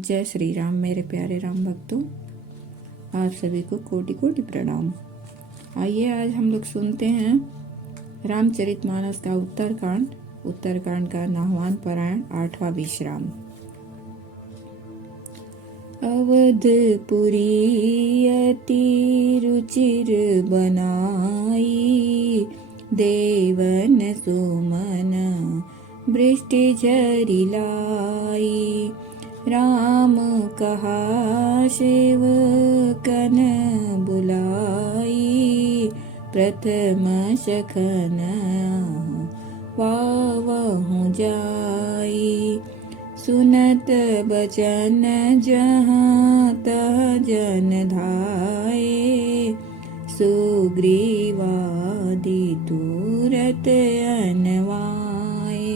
जय श्री राम। मेरे प्यारे राम भक्तों, आप सभी को कोटि कोटि प्रणाम। आइए आज हम लोग सुनते हैं रामचरितमानस का उत्तरकांड का 9वां पारायण 8वां विश्राम। अवधपुरी अति रुचिर बनाई, देवन सुमन वृष्टि झरी लाई। राम कहा सेवकन बुलाई, प्रथम सखन वावहु जाई। सुनत बचन जहाँ तह जन धाये, सुग्रीवादि तुरत अनवाए।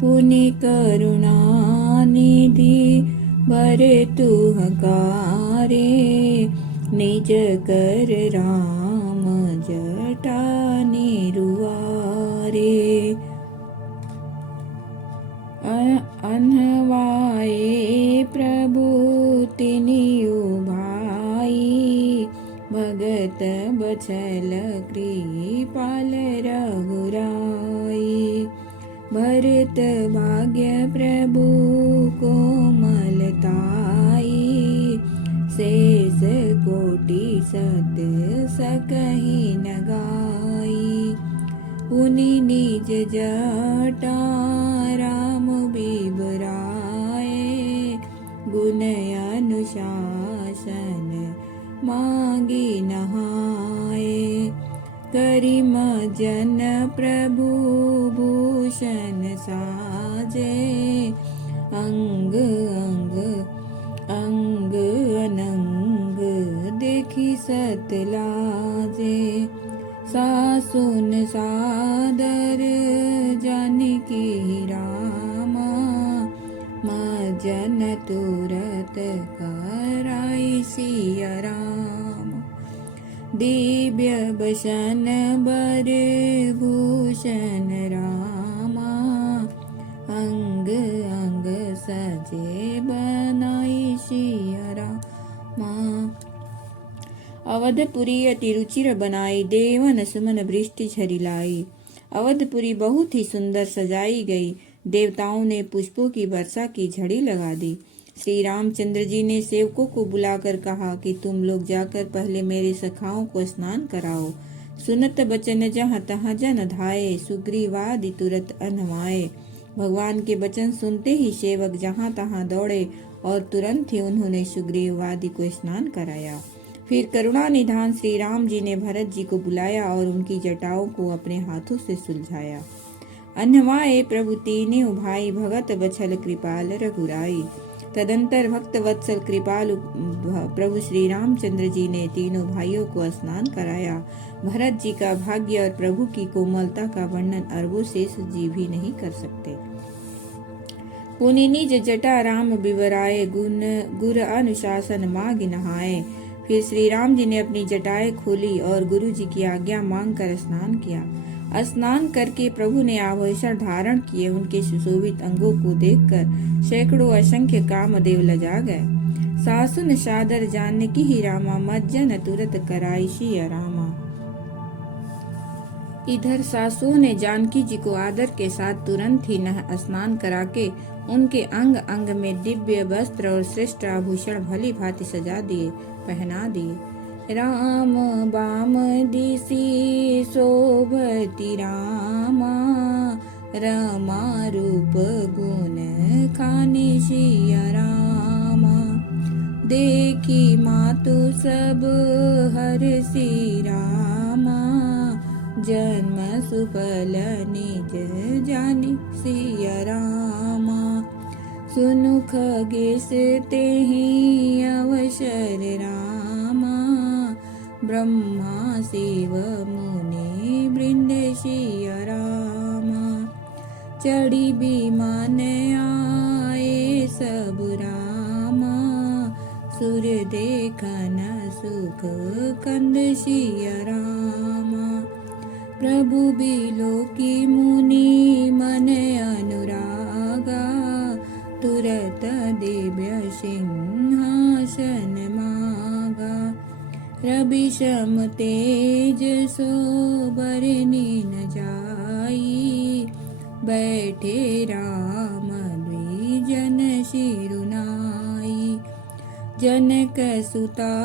पुनि करुणा निधि भरे तुहकारे, निज कर राम जटा निरुआरे। अनवाए प्रभु तिनियु भाई, भगत बछल कृपाल रघुराई। भरत भाग्य प्रभु कोमलताई, शेष कोटि सत सकहि न गाई। पुनि निज जटा राम बिबराए, गुण अनुशासन मांगी नहाए। करिम जन प्रभु भूषण साजे, अंग अंग अंग अनंग देखी सत लाजे। सासुन सादर जानकी रामा, मजन तुरत कराई सिया राम। दिव्य बसन बर भूषण रामा, अंग अंग सजे बनाई सिया रामा। अवधपुरी अति रुचिर बनाई, देवन सुमन वृष्टि झरी लाई। अवधपुरी बहुत ही सुंदर सजाई गई, देवताओं ने पुष्पों की वर्षा की झड़ी लगा दी। श्री रामचंद्र जी ने सेवकों को बुलाकर कहा कि तुम लोग जाकर पहले मेरे सखाओं को स्नान कराओ। सुनत बचन जहाँ तहाँ जन धाये, सुग्रीवादि तुरत अनवाए। भगवान के वचन सुनते ही सेवक जहाँ तहाँ दौड़े और तुरंत ही उन्होंने सुग्रीवादि को स्नान कराया। फिर करुणा निधान श्री राम जी ने भरत जी को बुलाया और उनकी जटाओं को अपने हाथों से सुलझाया। अन्हवाए प्रभु तीनों भाई, भगत बछल कृपाल रघुराई। तदंतर भक्त वत्सल कृपालु प्रभु श्री रामचंद्र जी ने तीनों भाइयों को स्नान कराया। भरत जी का भाग्य और प्रभु की कोमलता का वर्णन अरबों शेष जी भी नहीं कर सकते। पुनि निज जटा राम बिवराए, गुर अनुशासन मांग नहाए। फिर श्री राम जी ने अपनी जटाएं खोली और गुरु जी की आज्ञा मांग कर स्नान किया। स्नान करके प्रभु ने आभूषण धारण किए। उनके सुशोभित अंगों को देखकर सैकड़ों असंख्य कामदेव लजा गए। सासुन सादर जानकी ही रामा, मज्जन तुरत कराई सिया रामा। इधर सासुओं ने जानकी जी को आदर के साथ तुरंत ही स्नान करा के उनके अंग अंग में दिव्य वस्त्र और श्रेष्ठ आभूषण भली भांति सजा दिए, पहना दिए। राम बाम दिसी शोभति रामा, रमा रूप गुण खानि सिया रामा। देखी मातु सब हर्षि रामा, जन्म सुफल निज जानि सिया रामा। सुनु खगेश तेहि अवसर रामा, ब्रह्मा शिव मुनि वृंद सिया रामा। चढ़ी विमान आए सब रामा, सुर देखन सुख कंद सिया रामा। प्रभु बिलो की मुनि मन अनुरागा, तुरत दिव्य सिंहासन मागा। रवि सम तेज सोबरनी न जाई, बैठे राम द्विजन शिरुनाई। जनक सुता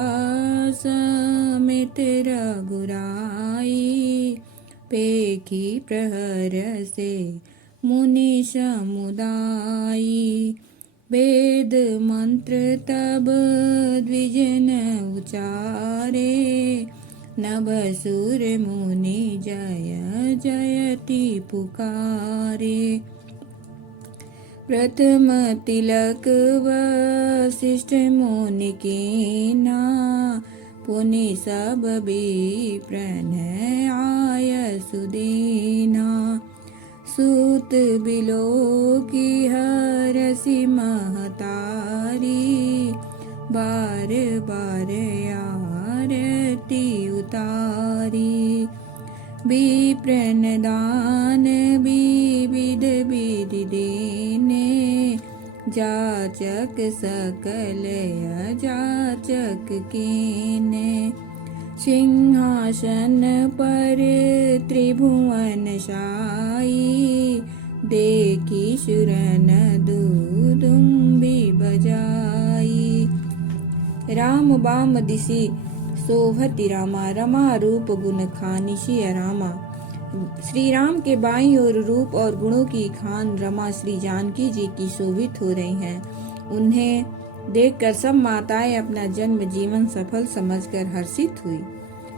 समेत रघुराई, पेखी प्रहर से मुनि समुदाई। वेद मंत्र तब द्विजन उचारे, नभ सुर मुनि जय जयति पुकारे। प्रथम तिलक वशिष्ठ मुनि कीना, पुनि सब विप्रन आय सुदीना। सूत बिलोकी हरसि महतारी, बार बार आरती उतारी। विप्रन दान विविध विधि देने, जाचक सकल अजाचक कीने। सिंहासन पर त्रिभुवन शाई, देखी सुरन दुदुम्बी बजाई। राम बाम दिशि शोभति रामा, रमा रूप गुण खानि सिया रामा। श्री राम के बाईं ओर रूप और गुणों की खान रमा श्री जानकी जी की शोभित हो रही हैं। उन्हें देखकर सब माताएं अपना जन्म जीवन सफल समझकर हर्षित हुई।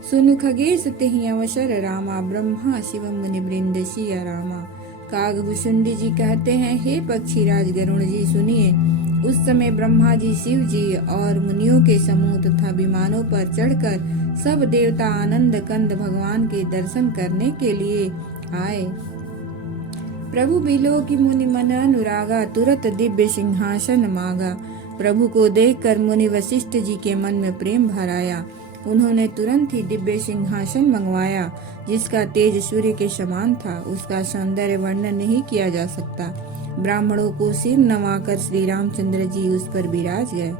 सुनु खगेश तिहि अवसर रामा, ब्रह्मा शिव मुनि वृंद सिया रामा। कागभूषुंडी जी कहते हैं, हे पक्षीराज गरुण जी सुनिए। उस समय ब्रह्मा जी, शिव जी और मुनियों के समूह तथा विमानों पर चढ़कर सब देवता आनंद कंद भगवान के दर्शन करने के लिए आए। प्रभु बिलो की मुनि मन अनुरागा, तुरत दिव्य सिंहासन मांगा। प्रभु को देखकर मुनि वशिष्ठ जी के मन में प्रेम भर आया। उन्होंने तुरंत ही दिव्य सिंहासन मंगवाया, जिसका तेज सूर्य के समान था। उसका सौंदर्य वर्णन नहीं किया जा सकता। ब्राह्मणों को सिर नवाकर श्री रामचंद्र जी उस पर विराज गए।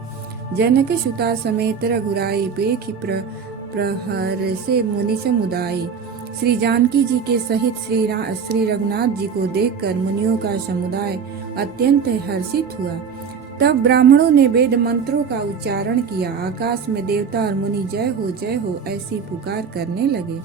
जनक सुता समेत रघुराई, पेखी प्रहर से मुनि समुदाय। श्री जानकी जी के सहित श्री रघुनाथ जी को देखकर मुनियों का समुदाय अत्यंत हर्षित हुआ। तब ब्राह्मणों ने वेद मंत्रों का उच्चारण किया। आकाश में देवता और मुनि जय हो ऐसी पुकार करने लगे।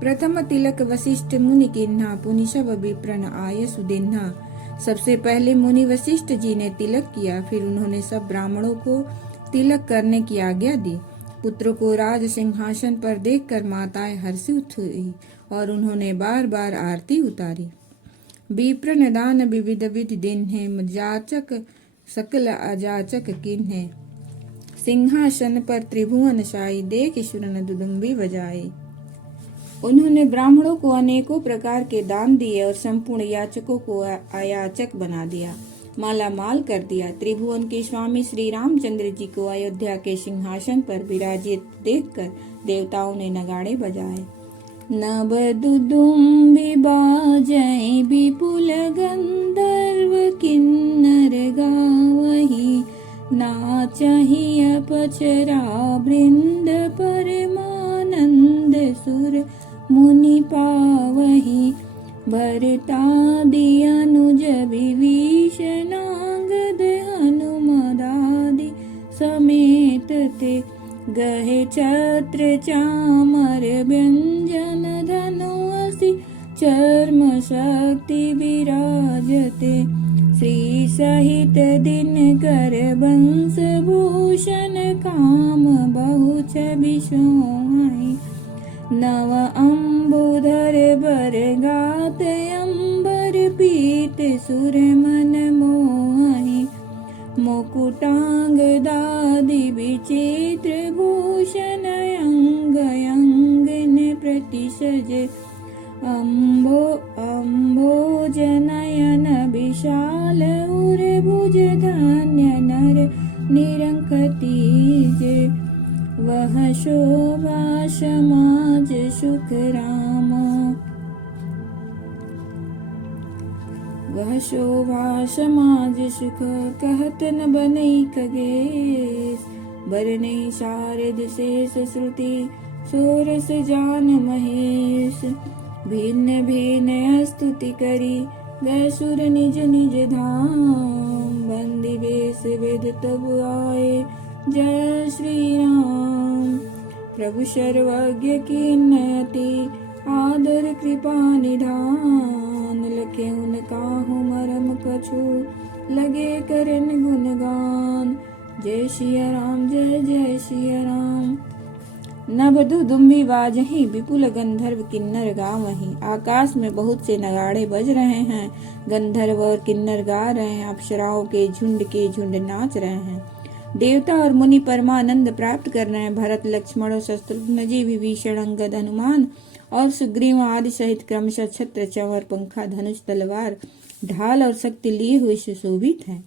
प्रथम तिलक वशिष्ठ मुनि किन्हा, पुनि सब विप्रन आय सुदिन्हा। सबसे पहले मुनि वशिष्ठ जी ने तिलक किया, फिर उन्होंने सब ब्राह्मणों को तिलक करने की आज्ञा दी। पुत्र को राज सिंहासन पर देखकर माताएं हर्षित हुई और उन्होंने बार बार आरती उतारी। विप्रन दान विविध विधि दिन्हे, जाचक सकल अजाचक किन्हे। सिंहासन पर त्रिभुवन शाई, देख सुरन दुदुम्बी बजाई। उन्होंने ब्राह्मणों को अनेकों प्रकार के दान दिए और संपूर्ण याचकों को अयाचक बना दिया, माला माल कर दिया। त्रिभुवन के स्वामी श्री रामचंद्र जी को अयोध्या के सिंहासन पर विराजित देखकर देवताओं ने नगाड़े बजाए। नभ दुदुम्बी बाजै, विपुल गंधर्व किन्नर गावहि। नाचहि अपचरा वृंद, परमानंद सुर मुनि पावहि। भरतादि अनुज विभीषणांगद, हनुमदादि समेत ते। गहे छत्र चामर व्यंजन, धनुषि चर्म शक्ति विराजते। श्री सहित दिनकर बंस भूषण, काम बहु छवि सोहाई। नव अम्बुधर बर गात, अंबर पीत सुर मन मोहि। मुकुटांग दादि विचित्र भूषण, अंग अंग ने प्रतिसज। अम्बोज नयन विशाल, उर भुज धन्य नर निरंकतीज। वह शोभा समाज सुख राम। वह शोभा समाज सुख कहत न बनई खगेश। बरने शारद शेष श्रुति सोरस जान महेश। भिन्न भिन्न स्तुति करी गए सुर निज निज धाम। बंदी वेश वेद तब आए जय श्री राम। प्रभु सर्वज्ञ की नयति आदर कृपा निधान। लखे उन काहू मरम कछु लगे करन गुणगान। जय सिया राम जय जय सिया राम। नभदु दुम्बी बाजहीं विपुल गंधर्व किन्नर गावहीं। आकाश में बहुत से नगाड़े बज रहे हैं। गंधर्व और किन्नर गा रहे हैं। अप्सराओं के झुंड नाच रहे हैं। देवता और मुनि परमानंद प्राप्त कर रहे हैं। भरत लक्ष्मण और शत्रुघ्न जी, विभीषण अंगद हनुमान और सुग्रीव आदि सहित क्रमशः छत्र चंवर पंखा धनुष तलवार ढाल और शक्ति लिए हुए सुशोभित हैं।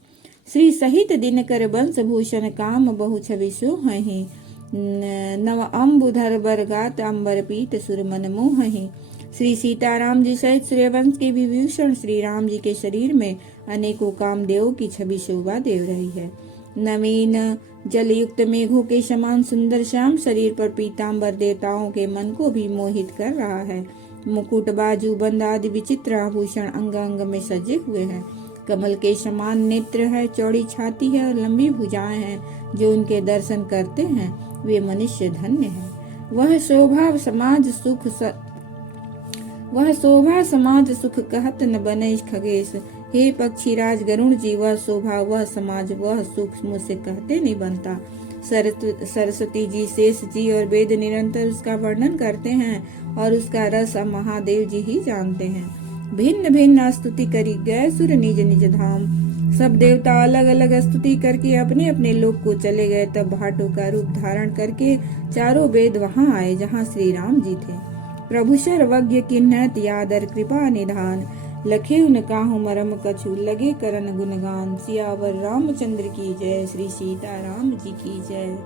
श्री सहित दिनकर वंश भूषण काम बहु छवि सोहहि। नव अम्बुधर बरगात अंबर पीत सुर मन मोहहि। श्री सीताराम जी सहित सूर्यवंश के विभूषण श्री राम जी के शरीर में अनेकों कामदेव की छवि शोभा दे रही है। नवीन जल युक्त मेघों के समान सुंदर श्याम शरीर पर पीतांबर देवताओं के मन को भी मोहित कर रहा है। मुकुट बाजू बंद आदि विचित्र आभूषण अंग अंग में सजे हुए हैं। कमल के समान नेत्र है, चौड़ी छाती है और लंबी भुजाएं हैं। जो उनके दर्शन करते हैं वे मनुष्य धन्य हैं। वह शोभा समाज सुख कहत न बने खगेश। हे पक्षीराज गरुण जी, वह शोभा वह समाज वह सुख मुझसे कहते नहीं बनता। सरस्वती जी, शेष जी और वेद निरंतर उसका वर्णन करते हैं और उसका रस महादेव जी ही जानते हैं। भिन्न भिन्न स्तुति करी गए सुर निज निज धाम। सब देवता अलग अलग स्तुति करके अपने अपने लोक को चले गए। तब भाटों का रूप धारण करके चारों वेद वहां आए जहां श्री राम जी थे। प्रभु सर्वज्ञ किन्नत यादर कृपा निधान। लखे उन काहू मरम कछु लगे करन गुणगान। सियावर रामचंद्र की जय। श्री सीता राम जी की जय।